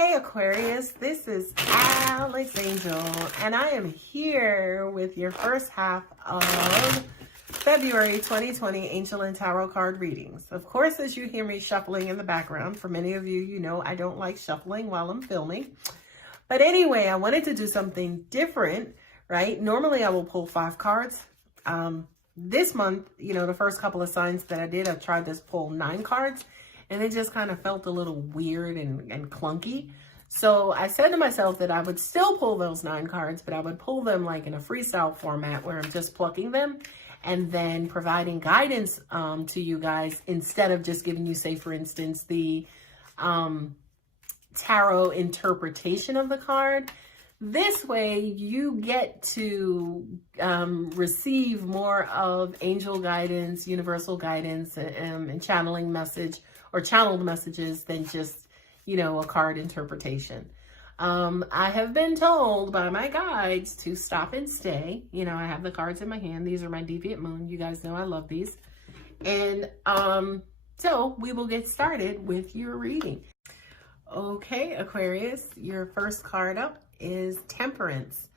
Hey Aquarius, this is Alex Angel, and I am here with your first half of February 2020 Angel and Tarot card readings. Of course, as you hear me shuffling in the background, for many of you, you know I don't like shuffling while I'm filming. But anyway, I wanted to do something different, right? Normally I will pull 5 cards. This month, you know, the first couple of signs that I did, I tried to pull 9 cards. And it just kind of felt a little weird and clunky. So I said to myself that I would still pull those 9 cards, but I would pull them like in a freestyle format where I'm just plucking them and then providing guidance to you guys instead of just giving you, say, for instance, the tarot interpretation of the card. This way you get to receive more of angel guidance, universal guidance, and channeling message or channeled messages than just, you know, a card interpretation. I have been told by my guides to stop and stay. You know, I have the cards in my hand. These are my Deviant Moon. You guys know I love these. And so we will get started with your reading. Okay, Aquarius, your first card up is Temperance.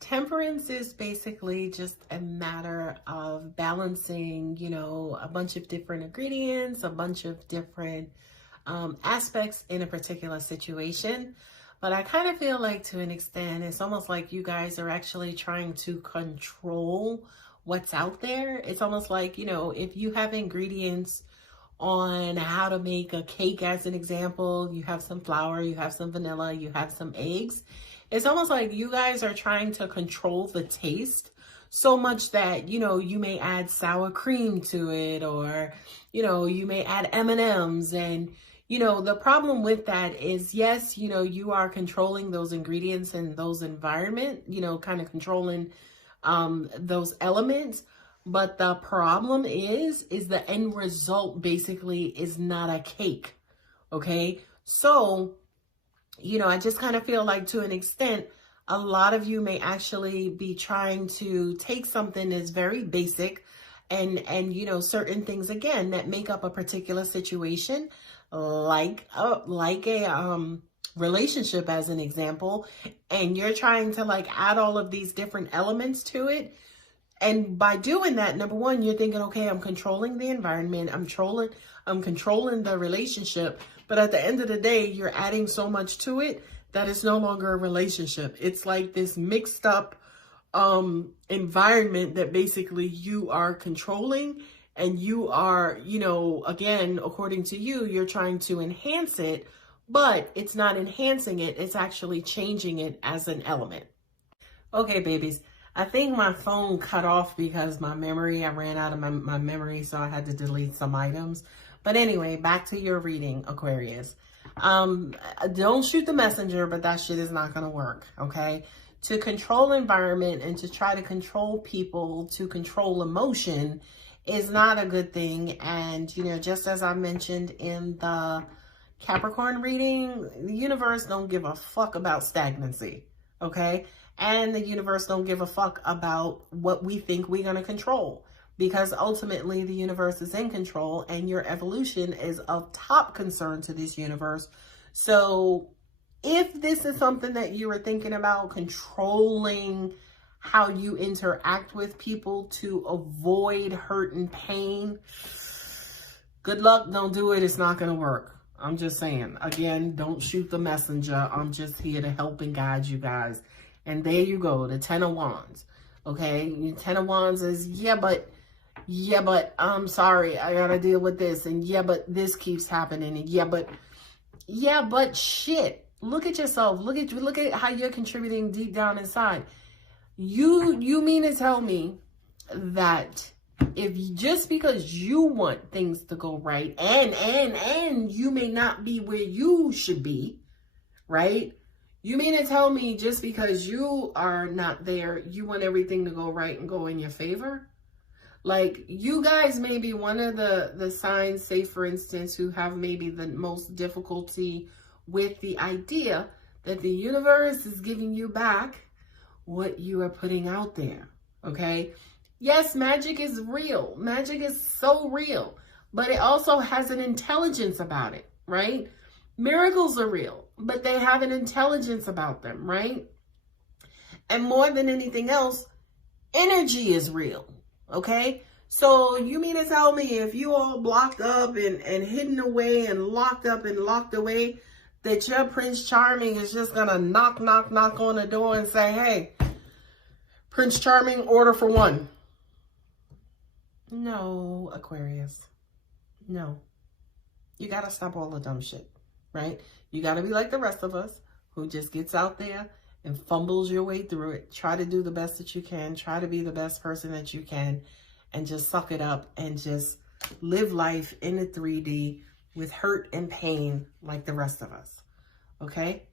Temperance is basically just a matter of balancing, you know, a bunch of different ingredients, a bunch of different aspects in a particular situation. But I kind of feel like, to an extent, it's almost like you guys are actually trying to control what's out there. It's almost like, you know, if you have ingredients on how to make a cake, as an example, you have some flour, you have some vanilla, you have some eggs. It's almost like you guys are trying to control the taste so much that, you know, you may add sour cream to it, or, you know, you may add M&Ms. And, you know, the problem with that is, yes, you know, you are controlling those ingredients and those environment, you know, kind of controlling those elements. But the problem is the end result basically is not a cake. Okay. So, you know, I just kind of feel like, to an extent, a lot of you may actually be trying to take something that's very basic and you know, certain things, again, that make up a particular situation, like a relationship, as an example, and you're trying to like add all of these different elements to it. And by doing that, number one, you're thinking, okay, I'm controlling the environment, I'm controlling the relationship. But at the end of the day, you're adding so much to it that it's no longer a relationship. It's like this mixed up environment that basically you are controlling, and you are, you know, again, according to you, you're trying to enhance it, but it's not enhancing it. It's actually changing it as an element. Okay, babies. I think my phone cut off because I ran out of my memory, so I had to delete some items. But anyway, back to your reading, Aquarius. Don't shoot the messenger, but that shit is not going to work, okay? To control environment and to try to control people, to control emotion is not a good thing. And, you know, just as I mentioned in the Capricorn reading, the universe don't give a fuck about stagnancy, okay? And the universe don't give a fuck about what we think we're going to control, because ultimately the universe is in control and your evolution is of top concern to this universe. So if this is something that you were thinking about, controlling how you interact with people to avoid hurt and pain, good luck. Don't do it. It's not going to work. I'm just saying. Again, don't shoot the messenger. I'm just here to help and guide you guys. And there you go, the 10 of Wands. Okay, 10 of Wands is, yeah, but I'm sorry, I gotta deal with this. And yeah, but this keeps happening. And yeah, but shit. Look at yourself. Look at how you're contributing deep down inside. You mean to tell me that if just because you want things to go right, and you may not be where you should be, right? You mean to tell me just because you are not there, you want everything to go right and go in your favor? Like, you guys may be one of the signs, say, for instance, who have maybe the most difficulty with the idea that the universe is giving you back what you are putting out there, okay? Yes, magic is real. Magic is so real, but it also has an intelligence about it, right? Miracles are real, but they have an intelligence about them, right? And more than anything else, energy is real, okay? So you mean to tell me if you all blocked up and hidden away and locked up and locked away, that your Prince Charming is just gonna knock on the door and say, hey, Prince Charming, order for one? No, Aquarius. No. You gotta stop all the dumb shit, right? You gotta be like the rest of us who just gets out there and fumbles your way through it. Try to do the best that you can. Try to be the best person that you can. And just suck it up and just live life in a 3D with hurt and pain like the rest of us. Okay?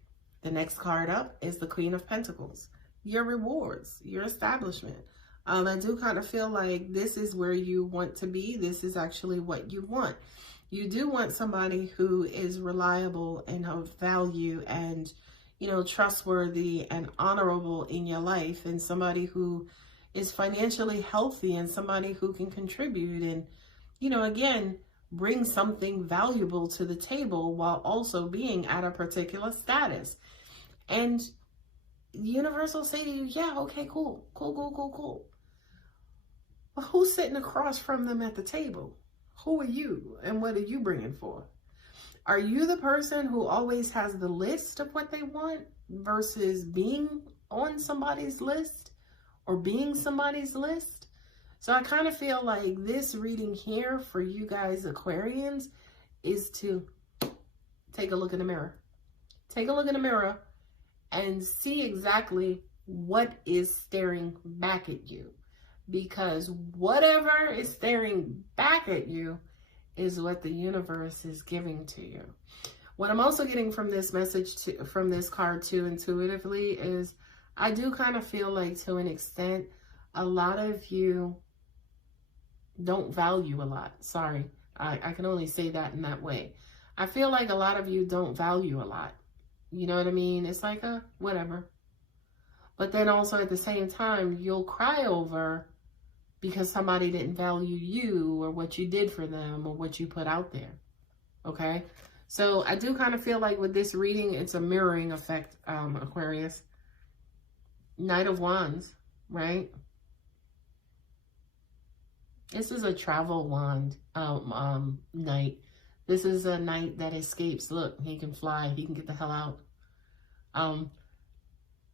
The next card up is the Queen of Pentacles. Your rewards, your establishment. I do kind of feel like this is where you want to be. This is actually what you want. You do want somebody who is reliable and of value and, you know, trustworthy and honorable in your life, and somebody who is financially healthy and somebody who can contribute and, you know, again, bring something valuable to the table while also being at a particular status. And the universe will say to you, yeah, okay, cool. But who's sitting across from them at the table? Who are you and what are you bringing for? Are you the person who always has the list of what they want versus being on somebody's list or being somebody's list? So I kind of feel like this reading here for you guys Aquarians is to take a look in the mirror. Take a look in the mirror and see exactly what is staring back at you. Because whatever is staring back at you is what the universe is giving to you. What I'm also getting from this message, from this card too, intuitively, is I do kind of feel like, to an extent, a lot of you don't value a lot. Sorry, I can only say that in that way. I feel like a lot of you don't value a lot. You know what I mean? It's like, whatever. But then also at the same time, you'll cry over because somebody didn't value you or what you did for them or what you put out there. Okay? So I do kind of feel like with this reading, it's a mirroring effect, Aquarius. Knight of Wands, right? This is a travel wand knight. This is a knight that escapes. Look, he can fly. He can get the hell out.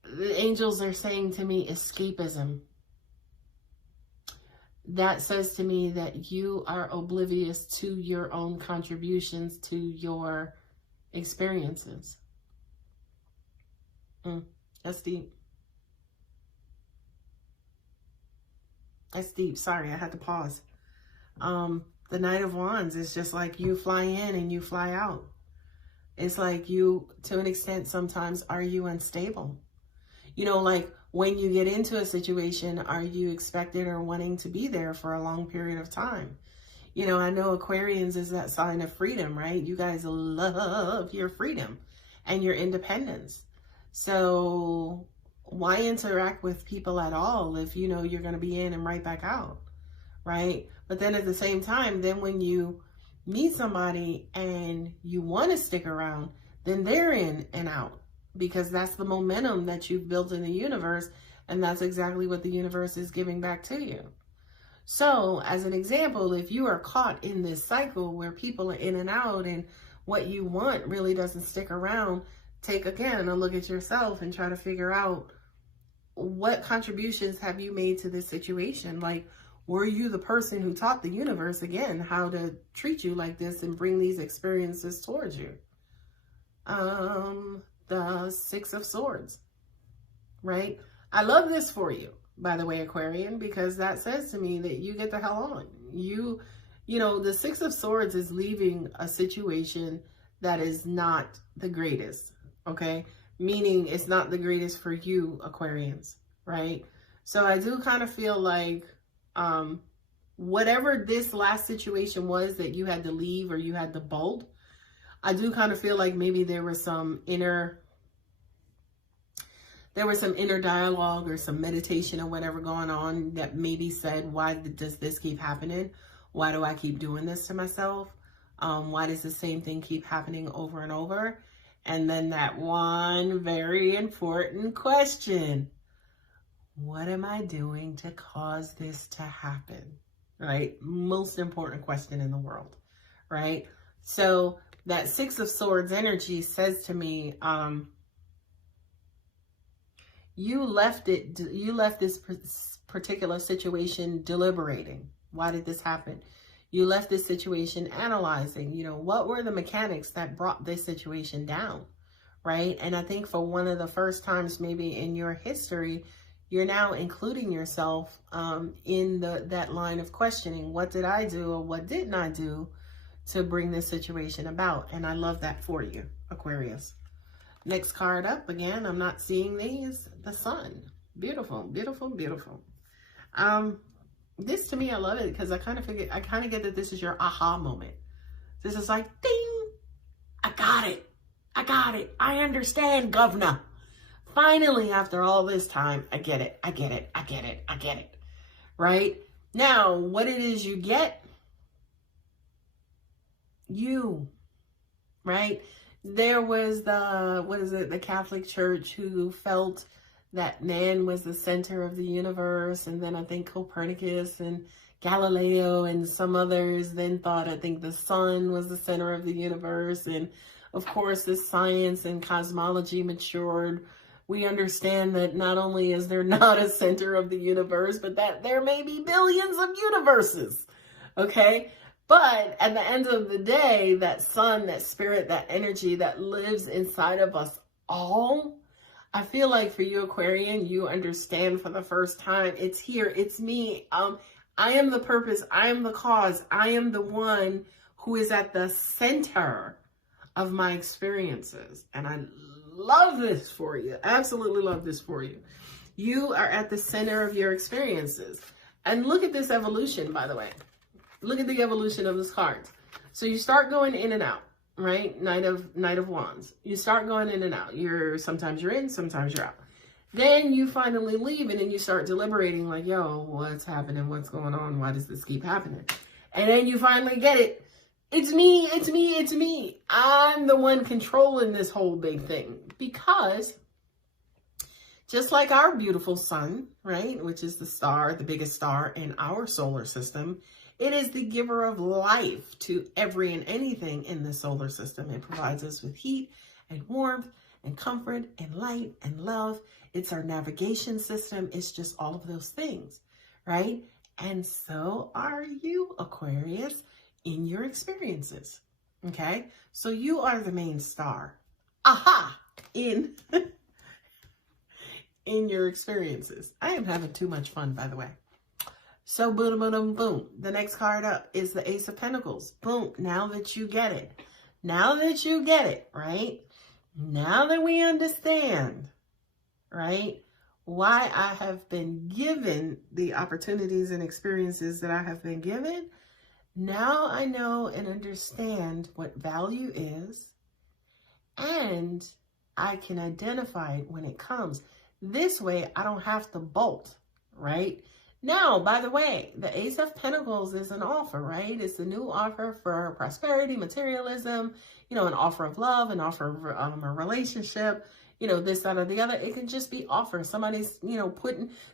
The angels are saying to me, escapism. That says to me that you are oblivious to your own contributions to your experiences. That's deep. That's deep. Sorry, I had to pause. The Knight of Wands is just like you fly in and you fly out. It's like you, to an extent, sometimes are you unstable? You know, like when you get into a situation, are you expected or wanting to be there for a long period of time? You know, I know Aquarians is that sign of freedom, right? You guys love your freedom and your independence. So why interact with people at all if you know you're going to be in and right back out, right? But then at the same time, then when you meet somebody and you want to stick around, then they're in and out, because that's the momentum that you've built in the universe, and that's exactly what the universe is giving back to you. So as an example, if you are caught in this cycle where people are in and out and what you want really doesn't stick around, take again a look at yourself and try to figure out, what contributions have you made to this situation? Like, were you the person who taught the universe, again, how to treat you like this and bring these experiences towards you? The Six of Swords, right? I love this for you, by the way, Aquarian, because that says to me that you get the hell on. You know, the Six of Swords is leaving a situation that is not the greatest, okay? Meaning it's not the greatest for you, Aquarians, right? So I do kind of feel like whatever this last situation was that you had to leave or you had to bolt, I do kind of feel like maybe there was some inner dialogue or some meditation or whatever going on that maybe said, why does this keep happening? Why do I keep doing this to myself? Why does the same thing keep happening over and over? And then that one very important question: what am I doing to cause this to happen? Right? Most important question in the world, right? So that Six of Swords energy says to me, you left this particular situation deliberating. Why did this happen? You left this situation analyzing, what were the mechanics that brought this situation down, right? And I think for one of the first times maybe in your history, you're now including yourself in that line of questioning. What did I do or what didn't I do to bring this situation about? And I love that for you, Aquarius. Next card up, again, I'm not seeing these. The Sun. Beautiful, beautiful, beautiful. This to me, I love it because I kind of get that this is your aha moment. This is like, ding, I got it. I got it. I understand, governor. Finally, after all this time, I get it. I get it. I get it. I get it. Right? Now, what it is you get, right? There was the Catholic Church who felt that man was the center of the universe. And then I think Copernicus and Galileo and some others then thought, I think the sun was the center of the universe. And of course, this science and cosmology matured. We understand that not only is there not a center of the universe, but that there may be billions of universes. Okay? But at the end of the day, that sun, that spirit, that energy that lives inside of us all, I feel like for you, Aquarian, you understand for the first time, it's here, it's me. I am the purpose, I am the cause, I am the one who is at the center of my experiences. And I love this for you. Absolutely love this for you. You are at the center of your experiences. And look at this evolution, by the way. Look at the evolution of this cards. So you start going in and out, right? Knight of Wands. You start going in and out. Sometimes you're in, sometimes you're out. Then you finally leave and then you start deliberating like, yo, what's happening? What's going on? Why does this keep happening? And then you finally get it. It's me, it's me, it's me. I'm the one controlling this whole big thing. Because just like our beautiful sun, right, which is the star, the biggest star in our solar system, it is the giver of life to every and anything in the solar system. It provides us with heat and warmth and comfort and light and love. It's our navigation system. It's just all of those things, right? And so are you, Aquarius, in your experiences, okay? So you are the main star, in your experiences. I am having too much fun, by the way. So boom, boom, boom, boom. The next card up is the Ace of Pentacles. Boom, now that you get it. Now that you get it, right? Now that we understand, right, why I have been given the opportunities and experiences that I have been given, now I know and understand what value is, and I can identify it when it comes. This way, I don't have to bolt, right? Now, by the way, the Ace of Pentacles is an offer, right? It's a new offer for prosperity, materialism, an offer of love, an offer of a relationship, this, that, or the other. It can just be offer. Somebody's,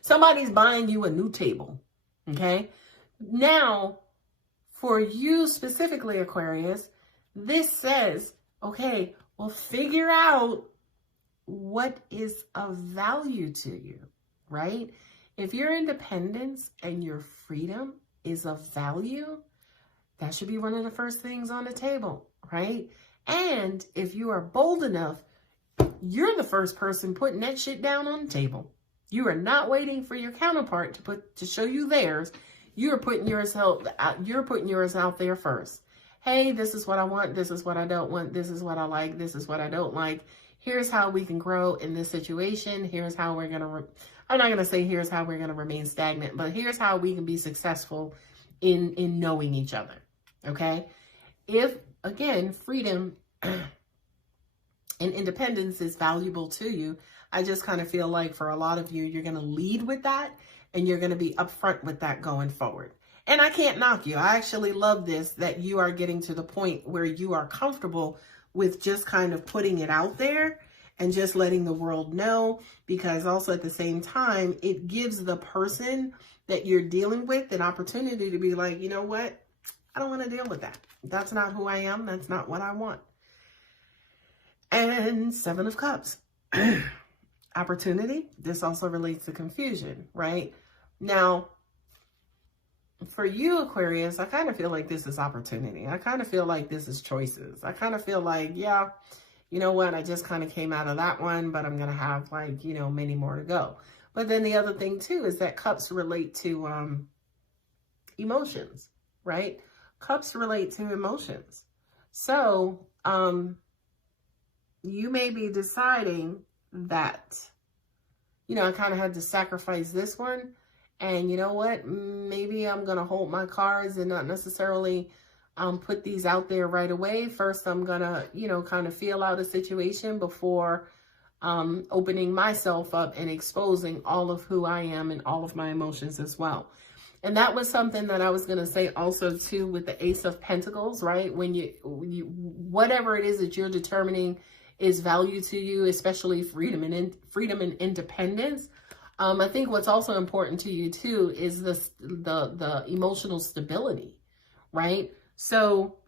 somebody's buying you a new table, okay? Now, for you specifically, Aquarius, this says, okay, well, figure out what is of value to you, right? If your independence and your freedom is of value, that should be one of the first things on the table, right? And if you are bold enough, you're the first person putting that shit down on the table. You are not waiting for your counterpart to show you theirs. You're putting yours out there first. Hey, this is what I want. This is what I don't want. This is what I like. This is what I don't like. Here's how we can grow in this situation. Here's how we're going to, I'm not going to say here's how we're going to remain stagnant, but here's how we can be successful in knowing each other. Okay. If, again, freedom and independence is valuable to you, I just kind of feel like for a lot of you, you're going to lead with that and you're going to be upfront with that going forward. And I can't knock you. I actually love this, that you are getting to the point where you are comfortable with just kind of putting it out there and just letting the world know, because also at the same time, it gives the person that you're dealing with an opportunity to be like, you know what? I don't want to deal with that. That's not who I am. That's not what I want. And Seven of Cups. Opportunity. This also relates to confusion, right? Now, for you, Aquarius, I kind of feel like this is opportunity. I kind of feel like this is choices. I kind of feel like, yeah, you know what? I just kind of came out of that one, but I'm going to have like, you know, many more to go. But then the other thing too is that cups relate to emotions, right? Cups relate to emotions. So you may be deciding that, you know, I kind of had to sacrifice this one. And you know what? Maybe I'm going to hold my cards and not necessarily put these out there right away. First, I'm going to, you know, kind of feel out a situation before opening myself up and exposing all of who I am and all of my emotions as well. And that was something that I was going to say also too with the Ace of Pentacles, right? When you whatever it is that you're determining is value to you, especially freedom and independence. I think what's also important to you too is the emotional stability, right? So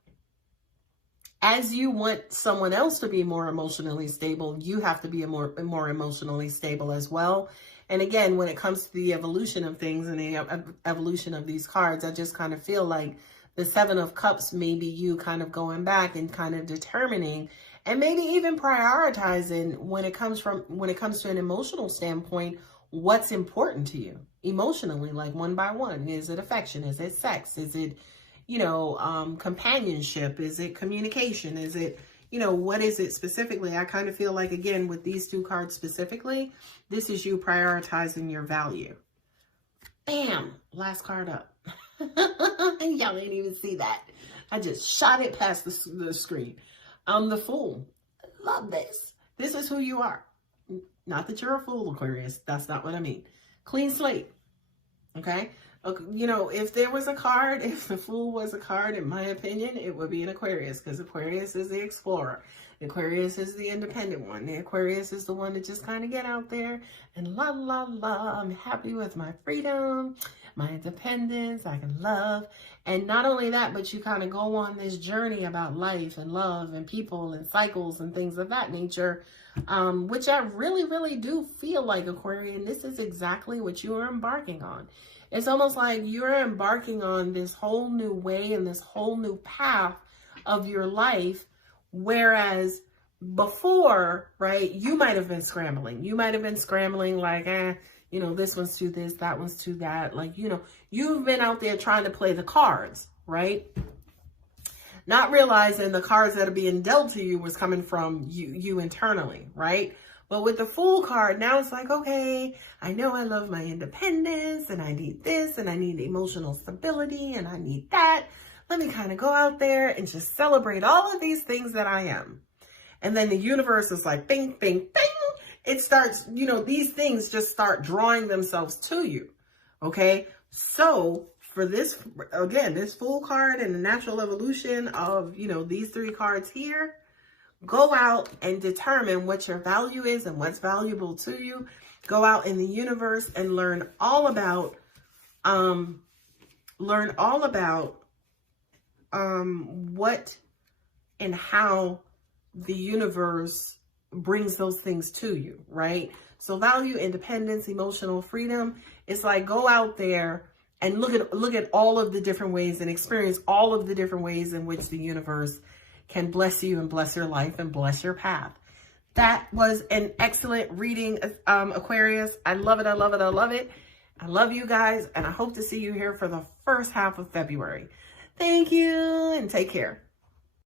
as you want someone else to be more emotionally stable, you have to be more emotionally stable as well. And again, when it comes to the evolution of things and the evolution of these cards, I just kind of feel like the Seven of Cups may be you kind of going back and kind of determining and maybe even prioritizing when it comes to an emotional standpoint, what's important to you emotionally, like one by one. Is it affection? Is it sex? Is it, you know, companionship? Is it communication? Is it, you know, what is it specifically? I kind of feel like, again, with these two cards specifically, this is you prioritizing your value. Bam! Last card up. Y'all didn't even see that. I just shot it past the screen. The Fool. Love this. This is who you are. Not that you're a fool, Aquarius. That's not what I mean. Clean slate. Okay? You know, if there was a card, if the Fool was a card, in my opinion, it would be an Aquarius, because Aquarius is the explorer. Aquarius is the independent one. The Aquarius is the one that just kind of get out there and la, la, la. I'm happy with my freedom, my independence. I can love. And not only that, but you kind of go on this journey about life and love and people and cycles and things of that nature, which I really, really do feel like, Aquarian, this is exactly what you are embarking on. It's almost like you're embarking on this whole new way and this whole new path of your life. Whereas before, right, you might have been scrambling. You might have been scrambling like, you know, this one's to this, that one's to that. Like, you know, you've been out there trying to play the cards, right? Not realizing the cards that are being dealt to you was coming from you internally, right? But with the Fool card, now it's like, okay, I know I love my independence and I need this and I need emotional stability and I need that. Let me kind of go out there and just celebrate all of these things that I am. And then the universe is like, bing, bing, bing. It starts, you know, these things just start drawing themselves to you. Okay. So for this, again, this Fool card and the natural evolution of, you know, these three cards here, go out and determine what your value is and what's valuable to you. Go out in the universe and learn all about what and how the universe brings those things to you, right? So value, independence, emotional freedom. It's like, go out there and look at all of the different ways and experience all of the different ways in which the universe can bless you and bless your life and bless your path. That was an excellent reading, Aquarius. I love it. I love it. I love it. I love you guys. And I hope to see you here for the first half of February. Thank you and take care.